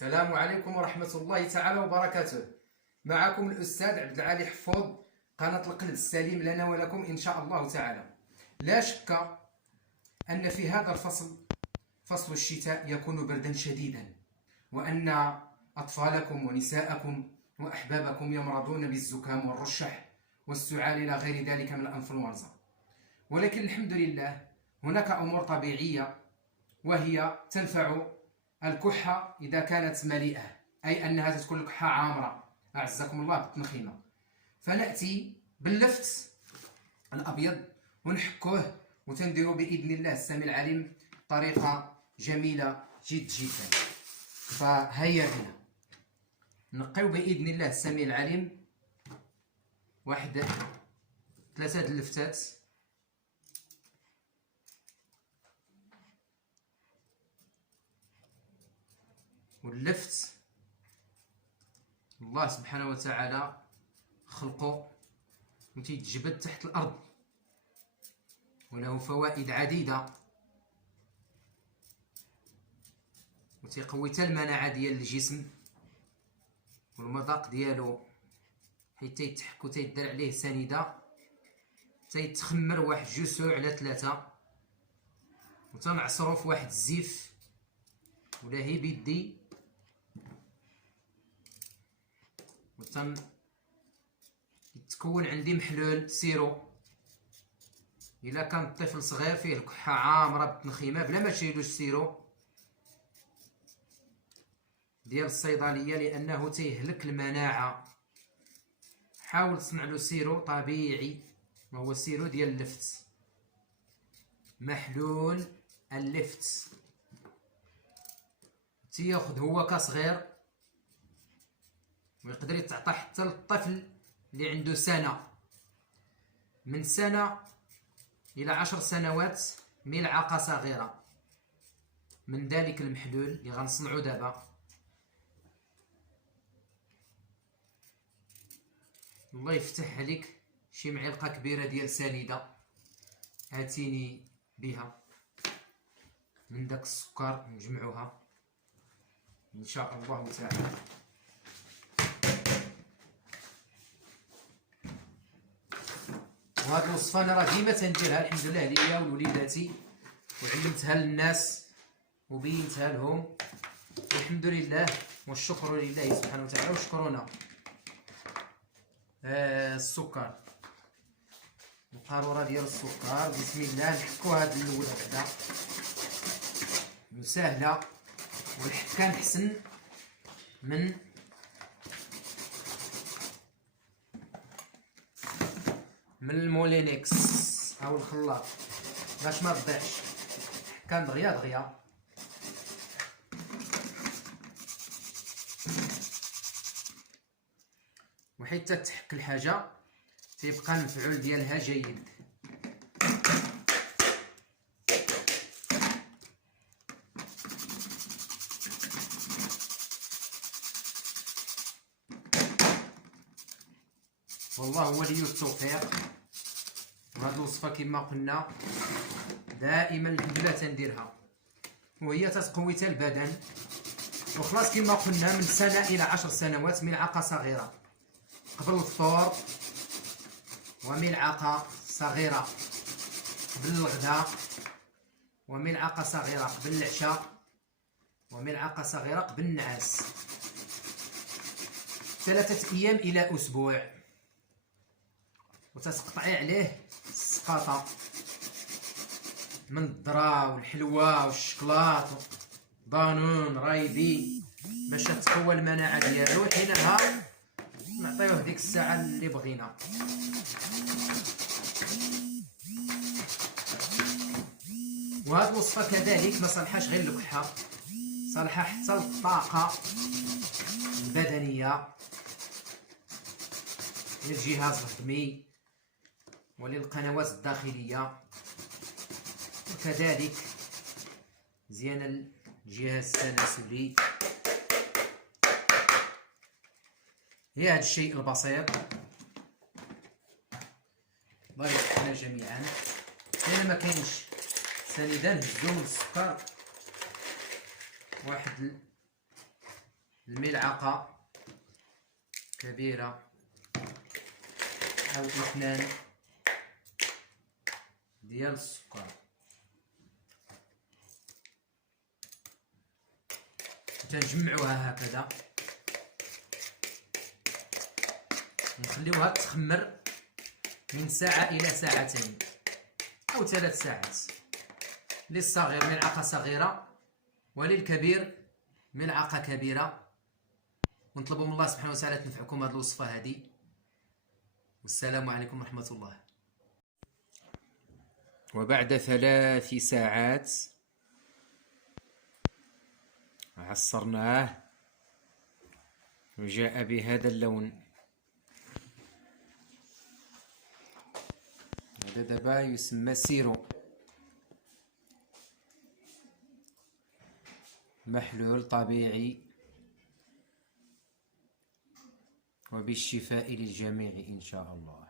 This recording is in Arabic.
السلام عليكم ورحمة الله تعالى وبركاته. معكم الأستاذ عبد العالي حفوظ، قناة القلب السليم لنا ولكم إن شاء الله تعالى. لا شك أن في هذا الفصل، فصل الشتاء، يكون بردا شديدا، وأن أطفالكم ونساءكم وأحبابكم يمرضون بالزكام والرشح والسعال إلى غير ذلك من الأنفلونزا. ولكن الحمد لله هناك أمور طبيعية وهي تنفع الكحة إذا كانت مليئة، أي أنها تكون الكحة عامرة أعزكم الله بالتنخيمة. فنأتي باللفت الأبيض ونحكوه وتنديروا بإذن الله السميع العليم طريقة جميلة جدا. فهيا بنا نقيو بإذن الله السميع العليم واحد 3 اللفتات، واللفت الله سبحانه وتعالى خلقه وتيتجبد تحت الأرض وله فوائد عديدة، وتيقوي حتى المناعة ديال الجسم والمذاق ديالو، حيت تيتحك وتيدار عليه سنيدة، تيتخمر واحد 2 سوايع على 3، وتنعصرو في واحد الزيف ولا هي بيدي، يتكون عندي محلول سيرو. الا كان الطفل صغير فيه الكحه عامره بالتنخيمه بلا ما تشيلوش سيرو ديال الصيدليه لانه تيهلك المناعه، حاول تصنع له سيرو طبيعي وهو السيرو ديال اللفت، محلول اللفت. تياخذ هو كصغير ويقدر يتعطى حتى للطفل اللي عنده سنة، من سنة إلى 10 سنوات، ملعقة صغيرة من ذلك المحلول اللي غنصنعو دابا. الله يفتح عليك، شي معلقة كبيرة ديال سنيدة هاتيني بها من داك السكر نجمعوها إن شاء الله تعالى. وهاد الوصفه انا راه ديما تنديرها الحمد لله ليا ولوليداتي، وعلمتها للناس وبينتها لهم، الحمد لله والشكر لله سبحانه وتعالى. وشكرونا. السكر، القاروره ديال السكر، بسم الله. نحكو هاد الاولى بعدا ساهله، والحكه نحسن من المولينكس او الخلاط باش ما تضيعش، حكا دغيا وحيت تتحك الحاجه تيبقى المفعول ديالها جيد. والله هو ولي التوفيق. وهاد الوصفه كما قلنا دائما الحمد لله تنديرها، وهي تتقوي حتى البدن. وخلاص كما قلنا من سنه الى 10 سنوات، ملعقه صغيره قبل الفطور، وملعقه صغيره قبل الغداء، وملعقه صغيره قبل العشاء، وملعقه صغيره قبل النعاس، 3 أيام الى اسبوع. وتتقطعي عليه السقاطه من الذره والحلوى والشكلاط ضانون رايبي باش تقوى المناعه ديالو، وحينها نعطيوه ديك الساعه اللي بغينا. وهاد الوصفه كذلك ما صالحاش غير للكحه، صالحه حتى للطاقه البدنيه، للجهاز الهضمي وللقنوات الداخليه، وكذلك مزيانه للجهاز التناسلي. هي هذا الشيء البسيط. الله يرحمنا جميعا. الا ما كاينش سنيده نهزو من السكر واحد الملعقة كبيرة أو 2 ديال السكر. تنجمعوها هكذا ونخليوها تخمر من ساعة إلى ساعتين أو 3 ساعات. للصغير ملعقة صغيرة وللكبير ملعقة كبيرة. ونطلبوا من الله سبحانه وتعالى تنفعكم هذه الوصفة هذه، والسلام عليكم ورحمة الله. وبعد 3 ساعات عصرناه وجاء بهذا اللون. هذا دابا يسمى سيرو، محلول طبيعي، وبالشفاء للجميع إن شاء الله.